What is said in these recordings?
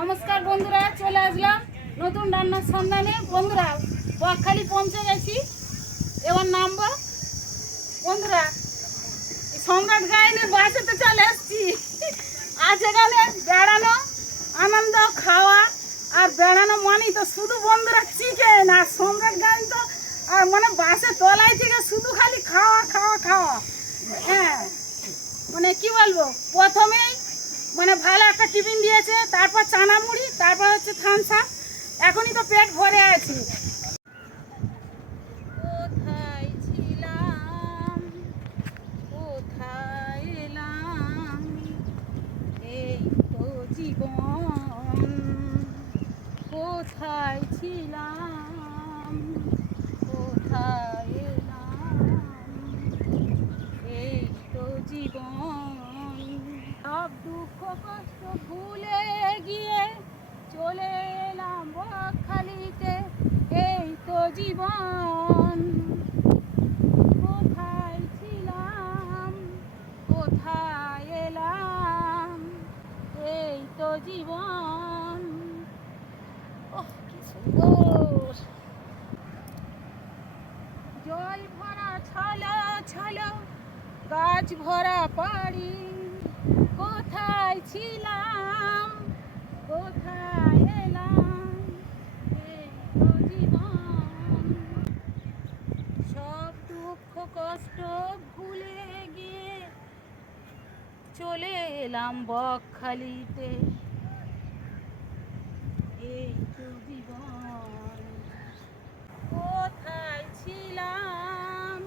নমস্কার বন্ধুরা, চলে আসলাম নতুন রান্নার সন্ধানে। বন্ধুরা বকখালি পৌঁছে গেছি, এবার নামবো। বন্ধুরা সম্রাট গায়েনের বাসেতে চলে এসছি। আজ এখানে বেড়ানো, আনন্দ, খাওয়া আর বেড়ানো মানেই তো শুধু বন্ধুরা চিকেন। আর সম্রাট গায়েন তো আর মানে বাসে তলায় থেকে শুধু খালি খাওয়া খাওয়া খাওয়া। হ্যাঁ মানে কি বলবো, প্রথমেই মানে ভালো একটা টিফিন দিয়েছে, তারপর চানা মুড়ি, তারপর হচ্ছে থামস আপ। এখনই তো পেট ভরে আছে। কোথায় ছিলাম, কোথায় এলাম, এই তো জীবন। কোথায় ছিলাম, কোথায় এলাম, এই তো জীবন। সব দুঃখ কষ্ট ভুলে গিয়ে চলে এলাম বকখালিতে, এই তো জীবন। কোথায় ছিলাম, কোথায় এলাম, এই তো জীবন। ওহ কি সুন্দর, জল ভরা ছলো ছলো, গাছ ভরা পাড়ি। কোথায় ছিলাম, কোথায় এলাম, এই তো জীবন। সব দুঃখ কষ্ট ভুলে গিয়ে চলে এলাম বকখালিতে, এই তো জীবন। কোথায় ছিলাম,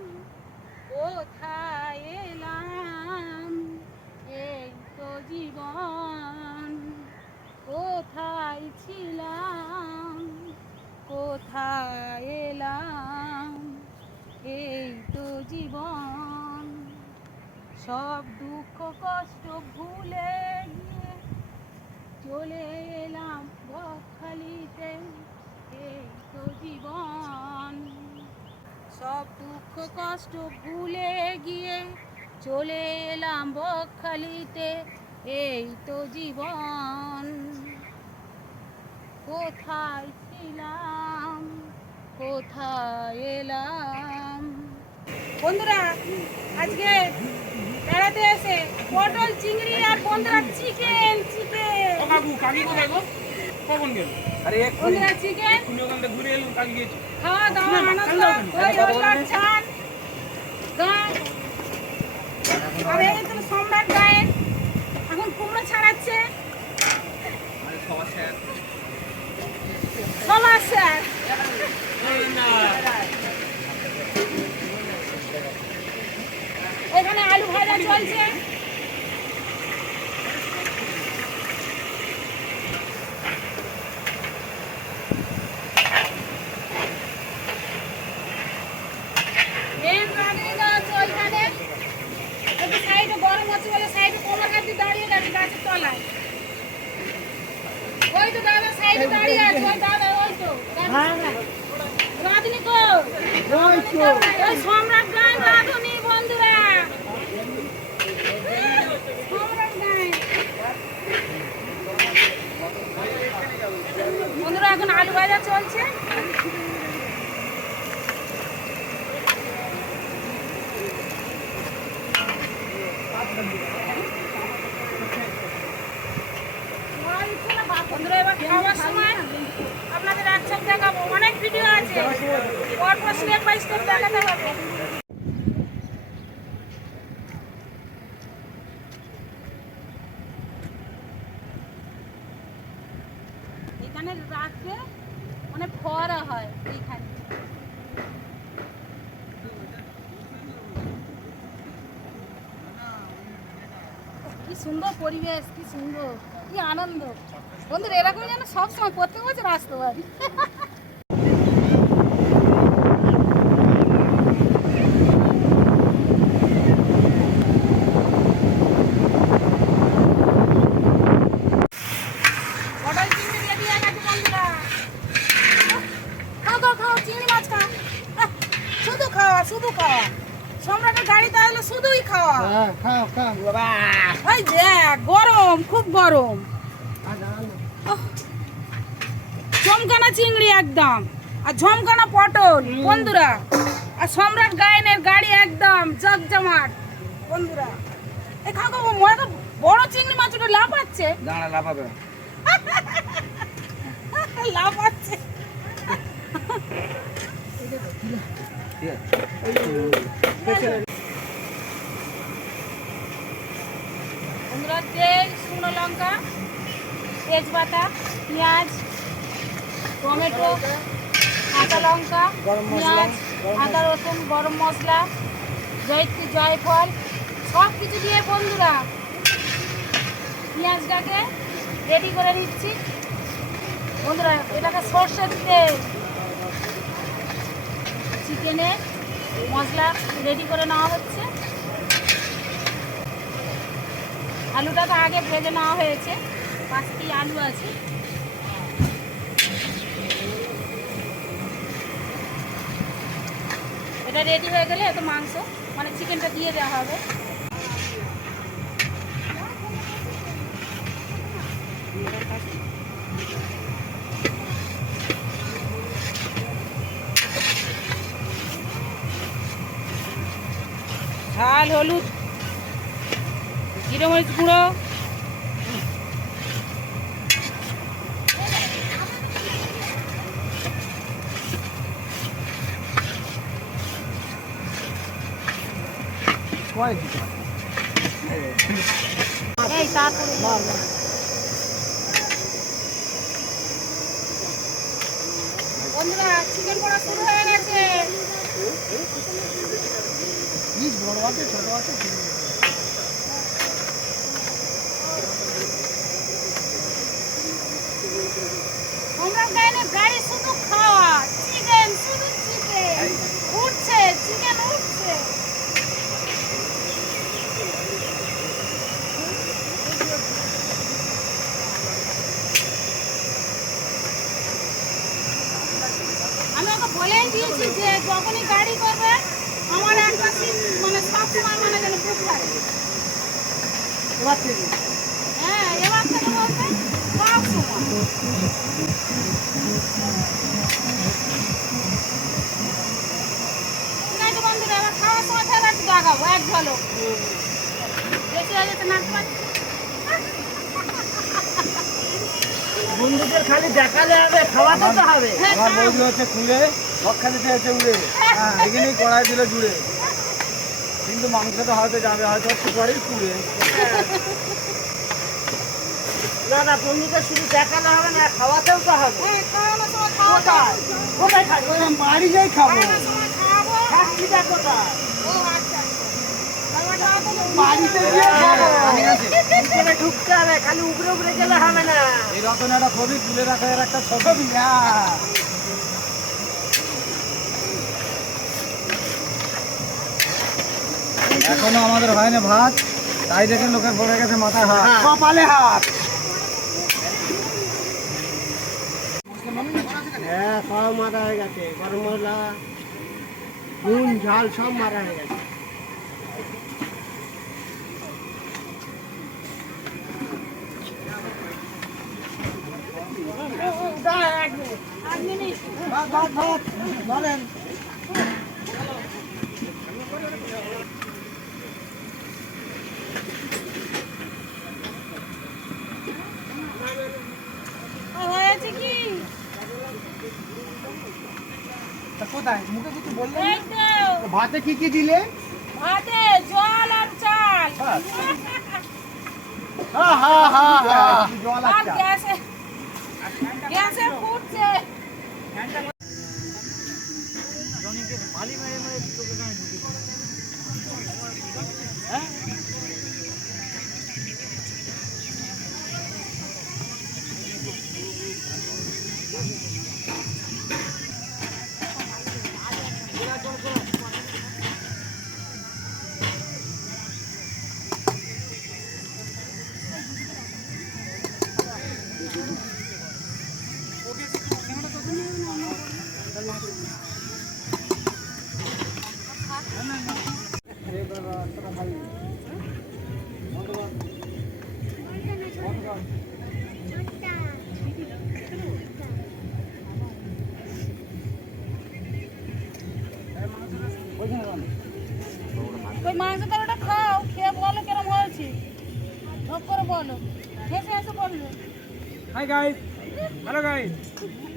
কোথায় এলাম, এই তো জীবন। কোথায় ছিলাম, কোথায় এলাম, এই তো জীবন। সব দুঃখ কষ্ট ভুলে গিয়ে চলে এলাম বকখালিতে, এই তো জীবন। সব দুঃখ কষ্ট ভুলে গিয়ে চলে এলাম বকখালিতে, এই তো জীবন। কোথায় ছিলাম, কোথায় এলাম। বন্ধুরা আজকে বেড়াতে এসে পটল চিংড়ি আর বন্ধুরা চিকেন চিকেন। বন্ধুরা চিকেন খাওয়া দাওয়া আনন্দ, দই হলুদ ছান গান। আর এই তো সম্রাট গায়েন এখন কুমড়ো ছাড়াচ্ছে। সমস্যা এখানে আলু ভাজা চলছে। সাইডে গরম হচ্ছে বলে সাইডে কোমর হাত দিয়ে দাঁড়িয়ে গেছে গাছের তলায়। ওই তো দাদা সাইডে দাঁড়িয়ে আছে, ওই দাদা ওই তো রাধুনি গো, ওই সম্রাট গায়েন রাধুনি। বন্ধুরা সম্রাট গায়েন। বন্ধুরা এখন আলু ভাজা চলছে। বন্ধুরা এবার খাওয়ার সময় আপনাদের একসাথে দেখাবো, অনেক ভিডিও আছে, পরপর স্টেপ বাই স্টেপ দেখাতে হবে। এখানে রাখলে মানে ফোয়ারা হয় এইখানে। কি সুন্দর পরিবেশ, কি সুন্দর, কি আনন্দ। বন্ধুরা এরকম যেন সবসময় প্রত্যেক বছর আসতে পারি। শুধু খাওয়া শুধু খাওয়া, সম্রাটের গাড়িতে আসলে শুধুই খাওয়া। ওই যে গরম, খুব গরম। চমকানা চিংড়ি একদম, আর ঝমকানা পটল বন্ধুরা, আর সম্রাট গায়নের গাড়ি একদম জগজমাট বন্ধুরা। এই খাও খাও, মনে বড় চিংড়ি মাছ ওটা লাফাচ্ছে, দাঁড়া লাফাবে, লাফাচ্ছে। বন্ধুরা তেল, শুকনো লঙ্কা, তেজপাতা, পেঁয়াজ, টমেটো, কাঁচা লঙ্কা, পেঁয়াজ, আদা রসুন, গরম মশলা, জয়িত্রী, জয়ফল সব কিছু দিয়ে বন্ধুরা পেঁয়াজটাকে রেডি করে নিচ্ছি বন্ধুরা। এটাকে সর্ষের তেল, চিকেনের মশলা রেডি করে নেওয়া হচ্ছে। আলুটাকে আগে ভেজে নেওয়া হয়েছে, 5টি আলু আছে। এটা রেডি হয়ে গেলে এত মাংস মানে চিকেনটা দিয়ে দেওয়া হবে। ঝাল, হলুদ, জিরে মরিচ গুঁড়ো, এই তারপরে বন্ধুরা চিকেন করা শুরু হয়ে গেছে। বড় আছে ছোট আছে, সম্রাট গায়নের গাড়ি শুধু খাওয়া, চিকেন, শুধু চিকেন উঠছে, চিকেন উঠছে। আমি ওকে বলেই দিয়েছি যে যখনই গাড়ি করবে আমার একটা সিট মানে সবসময় মানে যেন বুক থাকে। হ্যাঁ, এবার থেকে বলতে সব সময়। ঠিক আছে বন্ধুরা, এবার খাওয়ার সময় তাহলে একটু জাগাবো এক ঝলক, বেশি হয়ে যেতে নাচতে পারছি। বন্ধুদের খালি দেখালে হবে, খাওয়াতে তো হবে। হ্যাঁ, আমার বৌদি হচ্ছে খুলে বকখালিতে আছে উড়ে, এখানেই কড়াই দিল জুড়ে, কিন্তু মাংসটা হয়তো যাবে, হয়তো একটু পরেই পুড়ে। না না, বন্ধুদের শুধু দেখালে হবে না, খাওয়াতেও তো হবে। হ্যাঁ, খাওয়ানোর সময় খাওয়াতে কোথায় হবে। কোথায় খাবো? বাড়ি যাই খাবো, খাওয়ানোর সময় খাওয়াবো। খাচ্ছিটা কোথায়? ও আচ্ছা, তারপর খাওয়াতে হবে। বাড়িতে গিয়ে খাবো। ভিতরে ঢুকতে হবে, খালি উপরে উপরে গেলে হবে না। এই রকম একটা ছবি তুলে রাখা, এর একটা ছবি। এখনো আমাদের হয় না ভাত, তাই দেখে লোকের পড়ে গেছে মাথায় হাত, কপালে হাত। হ্যাঁ, সব মারা হয়ে গেছে, গরম মশলা, নুন, ঝাল সব মারা হয়ে গেছে। এক মিনিট। ভাত ভাত ভাত বলেন। হয়েছে কি? তা কোথায় মুখে কিছু বললেন এই না? তো ভাতে কি কি দিলে? ভাতে জল আর চাল হা হা হা হা, জল আর আচ্ছা। গ্যাসে গ্যাসে ফুটছে। বলছি ঢপ করে বলো হেসে হেসে বলবে হাই গাইস, হ্যালো গাইস।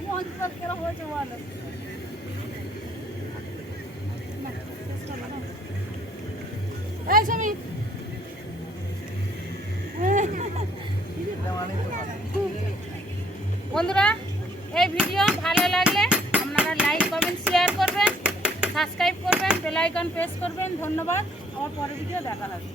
মন কেরম হয়েছে বলো না, শেষ করো না। এই সুমিত বন্ধুরা এই ভিডিও ভালো লাগলে আপনারা লাইক করবেন, শেয়ার করবেন, সাবস্ক্রাইব করবেন, বেল আইকন প্রেস করবেন। ধন্যবাদ। আমার পরের ভিডিও দেখা হবে।